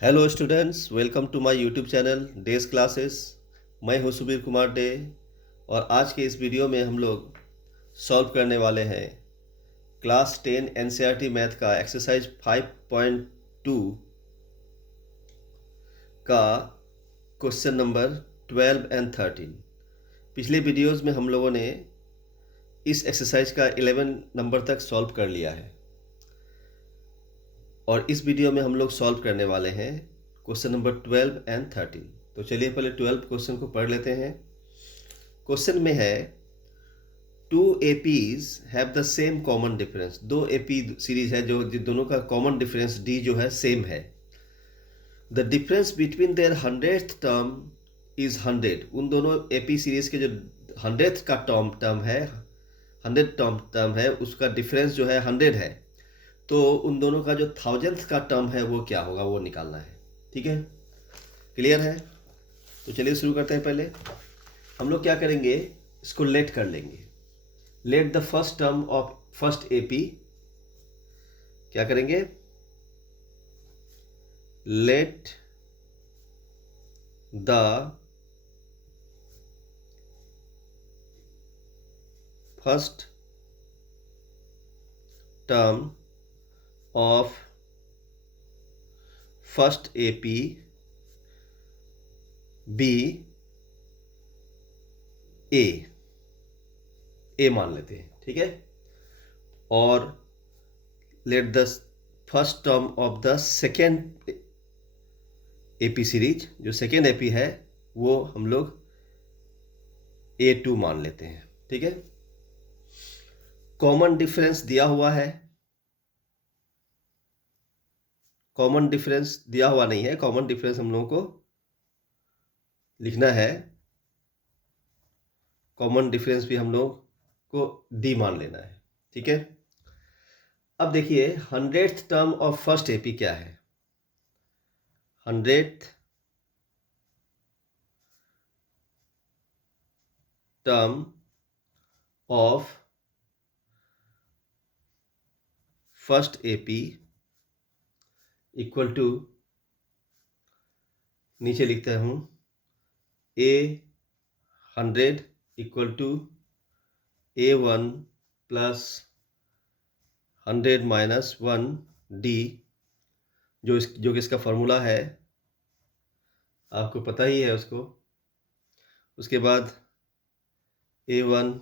Hello students, welcome to my YouTube channel Dey's classes. मैं हूं Subir Kumar day और आज के इस वीडियो में हम लोग सॉल्व करने वाले हैं क्लास 10 एनसीईआरटी मैथ का एक्सरसाइज 5.2 का क्वेश्चन नंबर 12 एंड 13। पिछले वीडियोस में हम लोगों ने इस एक्सरसाइज का 11 नंबर तक सॉल्व कर लिया है और इस वीडियो में हम लोग सॉल्व करने वाले हैं क्वेश्चन नंबर 12 एंड 13। तो चलिए पहले 12 क्वेश्चन को पढ़ लेते हैं। क्वेश्चन में है two APs have the same common difference. दो एपी सीरीज है जो दोनों का कॉमन डिफरेंस डी जो है सेम है। The difference between their 100th term is 100। उन दोनों एपी सीरीज के जो 100th का टर्म है, 100 टर्म है, उसका डिफरेंस जो है 100 है। तो उन दोनों का जो 1000th का टर्म है वो क्या होगा, वो निकालना है। ठीक है, क्लियर है? तो चलिए शुरू करते हैं। पहले हम लोग क्या करेंगे, इसको लेट कर लेंगे। Let the first term of first AP, क्या करेंगे, let the first term of first AP be A मान लेते हैं। ठीक है, और let the first term of the second AP series, जो सेकेंड एपी है वो हम लोग A2 मान लेते हैं। ठीक है, कॉमन डिफरेंस दिया हुआ है, कॉमन डिफरेंस दिया हुआ नहीं है, कॉमन डिफरेंस हम लोगों को लिखना है। कॉमन डिफरेंस भी हम लोग को डी मान लेना है। ठीक है, अब देखिए 100th term of first AP क्या है। 100th term of first AP equal to, नीचे लिखता हूं, A100 equal to A1 plus 100 minus 1 D, जो कि इसका फॉर्मूला है, आपको पता ही है उसको। उसके बाद A1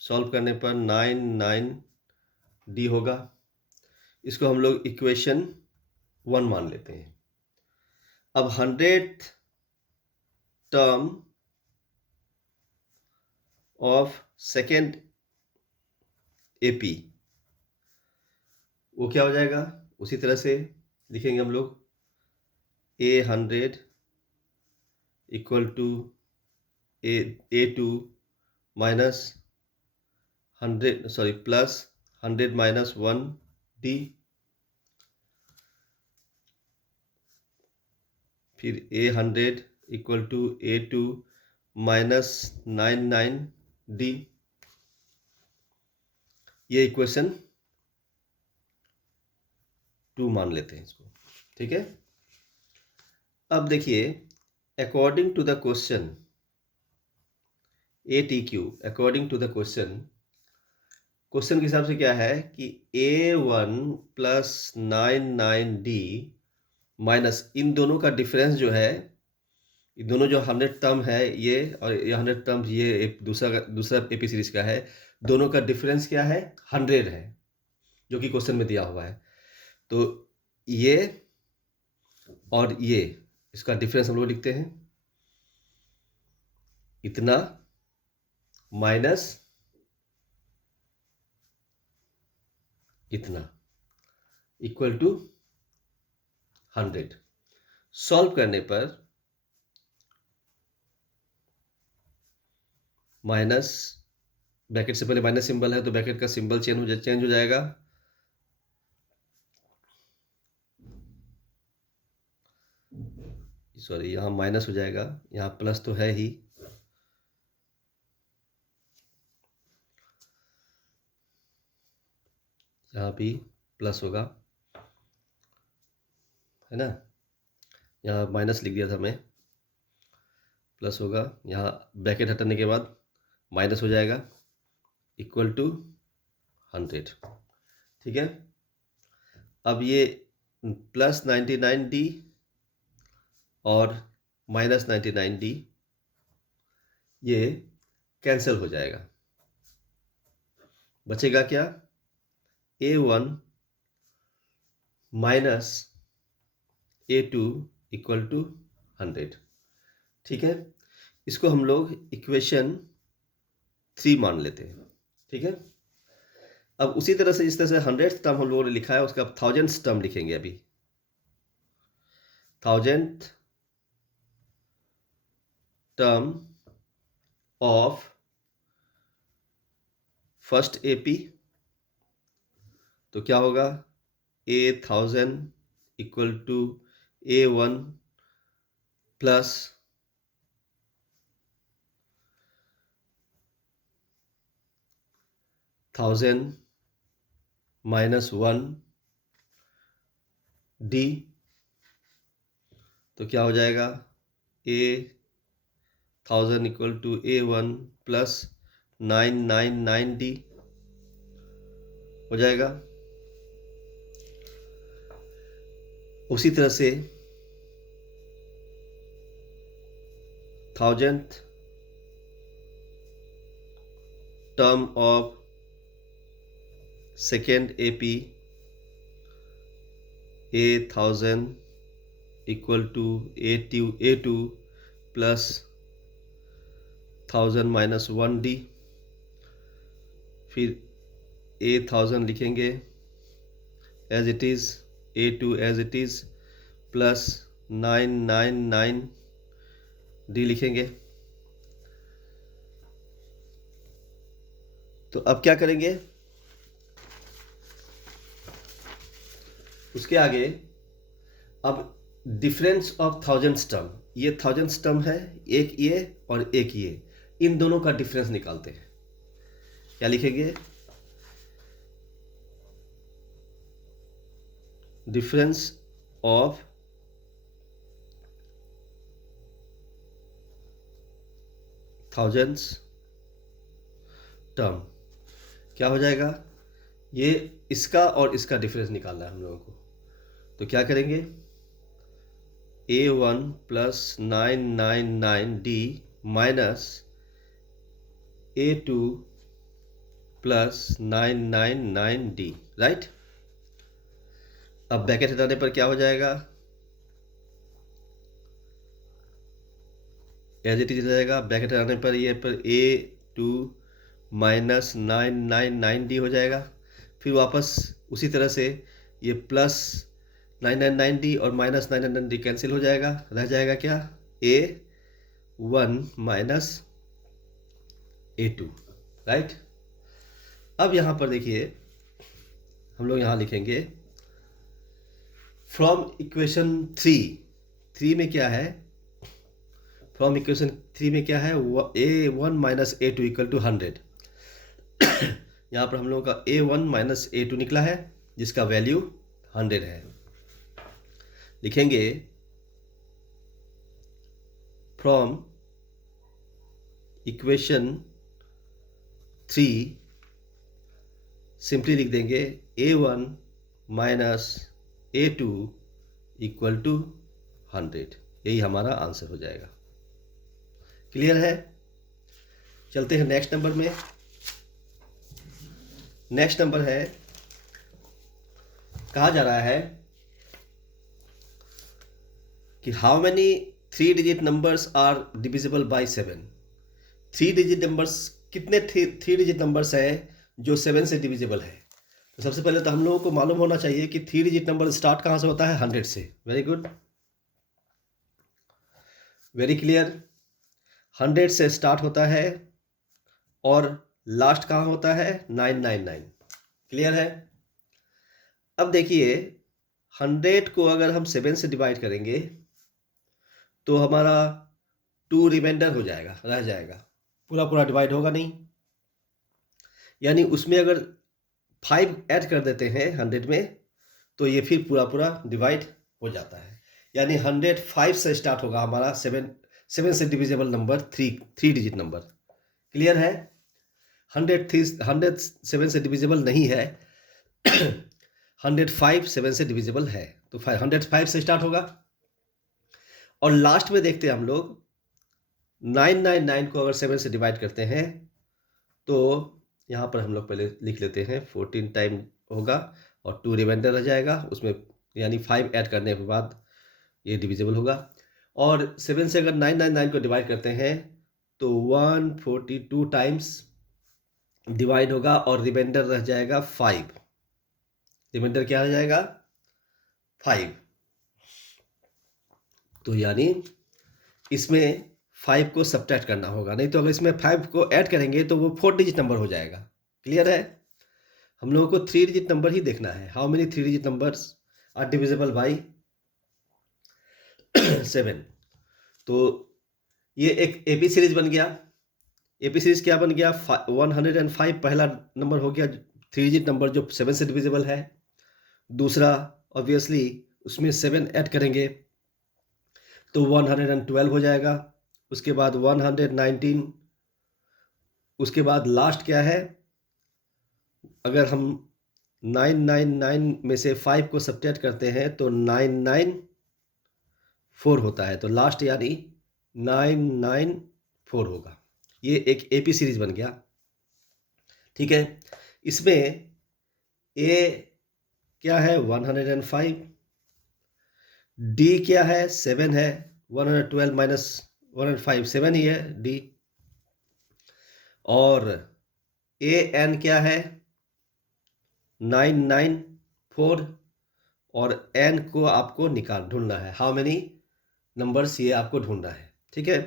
सॉल्व करने पर 9 डी होगा। इसको हम लोग इक्वेशन 1 मान लेते हैं। अब 100th term of second AP, वो क्या हो जाएगा, उसी तरह से लिखेंगे हम लोग। A100 equal to A2 minus 100, sorry, plus 100 minus 1 D, फिर A100 equal to A2 minus 9 D. ये इक्वेशन 2 मान लेते हैं इसको। ठीक है, अब देखिए according to the question ATQ, according to the question के हिसाब से क्या है कि A1 प्लस 9 डी माइनस इन दोनों का डिफरेंस जो है, ये दोनों जो 100 टर्म है ये, और ये 100 टर्म ये एक दूसरा एपी सीरीज का है, दोनों का डिफरेंस क्या है, 100 है, जो कि क्वेश्चन में दिया हुआ है। तो ये और ये, इसका डिफरेंस हम लोग लिखते हैं इतना माइनस इतना इक्वल टू 100। सॉल्व करने पर माइनस, ब्रैकेट से पहले माइनस सिंबल है तो ब्रैकेट का सिंबल चेंज हो जाएगा। सॉरी, यहाँ माइनस हो जाएगा, यहाँ प्लस तो है ही। यहाँ भी प्लस होगा, है ना। यहाँ माइनस लिख दिया था मैं, प्लस होगा, यहाँ ब्रैकेट हटाने के बाद माइनस हो जाएगा, इक्वल टू 100। ठीक है, अब ये प्लस 99D और माइनस 99D ये कैंसिल हो जाएगा, बचेगा क्या, A1 minus A2 equal to 100। ठीक है, इसको हम लोग इक्वेशन 3 मान लेते हैं। ठीक है, अब उसी तरह से जिस तरह से 100th टर्म हम लोगों ने लिखा है उसका 1000th टर्म लिखेंगे। अभी 1000th term of first AP, तो क्या होगा, A1000 equal to A1 plus 1000 minus 1D, तो क्या हो जाएगा, A1000 equal to A1 plus 999D हो जाएगा। उसी तरह से 1000th term of second AP, A1000 equal to A2 plus 1000 minus 1D, फिर A1000 लिखेंगे as it is, A2 as it is, plus 999D लिखेंगे। तो अब क्या करेंगे, उसके आगे अब डिफरेंस ऑफ 1000th टर्म, ये 1000th टर्म है, एक ये और एक ये, इन दोनों का डिफरेंस निकालते हैं। क्या लिखेंगे, डिफरेंस ऑफ 1000th टर्म क्या हो जाएगा, ये इसका और इसका डिफरेंस निकालना है हम लोगों को। तो क्या करेंगे, A1 plus 999D minus A2 plus 999D, right. अब ब्रैकेट हटाने पर क्या हो जाएगा, एज इट इज रहेगा। ब्रैकेट हटाने पर ये पर A2 माइनस 999D हो जाएगा। फिर वापस उसी तरह से ये प्लस 999D और माइनस 999D कैंसिल हो जाएगा, रह जाएगा क्या, A1 माइनस A2, राइट। अब यहाँ पर देखिए हम लोग यहाँ लिखेंगे फ्रॉम इक्वेशन 3 में क्या है, फ्रॉम इक्वेशन 3 में क्या है, A1 minus A2 equal to 100। यहाँ पर हम लोगों का A1 माइनस A2 निकला है जिसका वैल्यू 100 है। लिखेंगे फ्रॉम इक्वेशन 3, सिंपली लिख देंगे A1 minus A2 equal to 100, यही हमारा आंसर हो जाएगा। क्लियर है, चलते हैं नेक्स्ट नंबर में। नेक्स्ट नंबर है, कहा जा रहा है कि how many 3 digit numbers are divisible by 7। 3 digit numbers, कितने 3 डिजिट नंबर्स हैं जो 7 से डिविजिबल है। तो सबसे पहले तो हम लोगों को मालूम होना चाहिए कि 3 डिजिट नंबर स्टार्ट कहाँ से होता है, 100 से। Very good, very clear. 100 से स्टार्ट होता है और लास्ट कहाँ होता है, 999। क्लियर है। अब देखिए 100 को अगर हम 7 से डिवाइड करेंगे तो हमारा 2 रिमाइंडर हो जाएगा, रह जाएगा, पूरा पूरा डिवाइड होगा नहीं। यानी उसमें अगर 5 ऐड कर देते हैं 100 में तो ये फिर पूरा पूरा डिवाइड हो जाता है। यानी 105 से स्टार्ट होगा हमारा 7 से divisible number, 3 digit number. Clear है? 107 से डिविजिबल नहीं है 105 7 से डिविजिबल है, तो 105 से स्टार्ट होगा। और लास्ट में देखते हैं हम लोग 999 को अगर 7 से डिवाइड करते हैं तो यहाँ पर हम लोग पहले लिख लेते हैं 14 टाइम होगा और 2 रिमाइंडर रह जाएगा उसमें, यानी 5 ऐड करने के बाद ये डिविजिबल होगा। और 7 से अगर 999 को डिवाइड करते हैं तो 142 टाइम्स डिवाइड होगा और रिमाइंडर रह जाएगा 5। रिमाइंडर क्या रह जाएगा? 5। तो यानी इसमें 5 को सब्ट्रैक्ट करना होगा, नहीं तो अगर इसमें 5 को ऐड करेंगे तो वो 4 डिजिट नंबर हो जाएगा। क्लियर है? हम लोगों को 3 डिजिट नंबर ही देखना है। How many 3 digit numbers are divisible by 7? तो ये एक एपी सीरीज बन गया। एपी सीरीज क्या बन गया? 105 पहला नंबर हो गया 3 डिजिट नंबर जो 7 से डिविजिबल है। दूसरा ऑब्वियसली उसमें 7 ऐड करेंगे तो 112 हो जाएगा। उसके बाद 119, उसके बाद लास्ट क्या है? अगर हम 999 में से 5 को सब्ट्रैक्ट करते हैं तो 994 होता है, तो लास्ट यानी 994 होगा। ये एक एपी सीरीज बन गया। ठीक है, इसमें ए क्या है? 105, डी क्या है? 7 है, 112 माइनस 105 7 ही है डी। और ए एन क्या है? 994 और एन को आपको ढूंढना है। हाउ मेनी नंबर्स ये आपको ढूंढना है। ठीक है,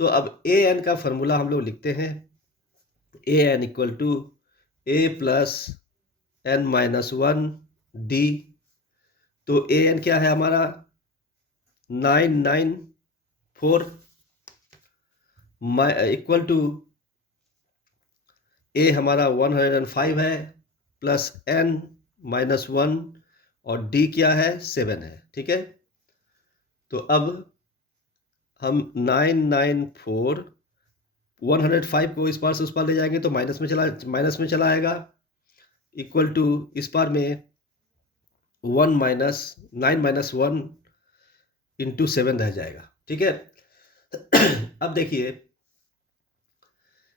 तो अब ए एन का फॉर्मूला हम लोग लिखते हैं। A N equal to A plus N minus 1 D. तो ए एन क्या है हमारा? 994 इक्वल टू ए हमारा 105 है प्लस एन माइनस 1 और डी क्या है? 7 है। ठीक है, तो अब हम 994 105 को इस पार से उस पार ले जाएंगे तो माइनस में चला आएगा, इक्वल टू इस पार में 9 माइनस 1 इंटू 7 रह जाएगा। ठीक है, अब देखिए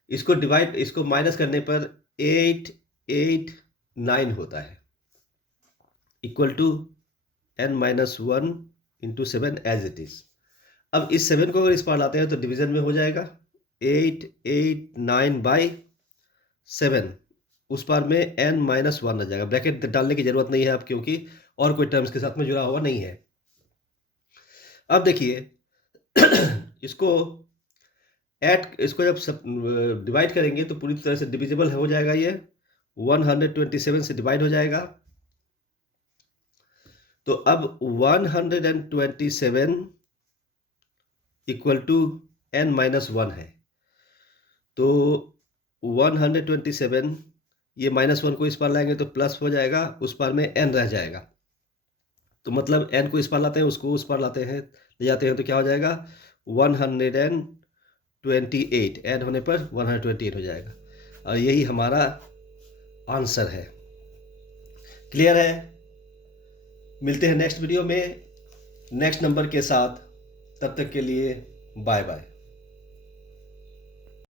इसको माइनस करने पर 889 होता है, equal to n minus 1 into 7 as it is. अब इस 7 को अगर इस पार लाते हैं तो डिवीजन में हो जाएगा 889 बाई 7, उस पार में n माइनस 1 आ जाएगा। ब्रैकेट डालने की जरूरत नहीं है अब, क्योंकि और कोई टर्म्स के साथ में जुड़ा हुआ नहीं है। अब देखिए इसको जब डिवाइड करेंगे तो पूरी तरह से डिविजिबल हो जाएगा। ये 127 से डिवाइड हो जाएगा। तो अब 127 इक्वल टू n माइनस 1 है, तो 127 ये माइनस 1 को इस पार लाएंगे तो प्लस हो जाएगा, उस पार में n रह जाएगा। तो मतलब n को इस पार लाते हैं, उसको उस पार ले जाते हैं तो क्या हो जाएगा? 128 ऐड होने पर 128 हो जाएगा। और यही हमारा आंसर है। क्लियर है? मिलते हैं नेक्स्ट वीडियो में नेक्स्ट नंबर के साथ। तब तक के लिए बाय बाय।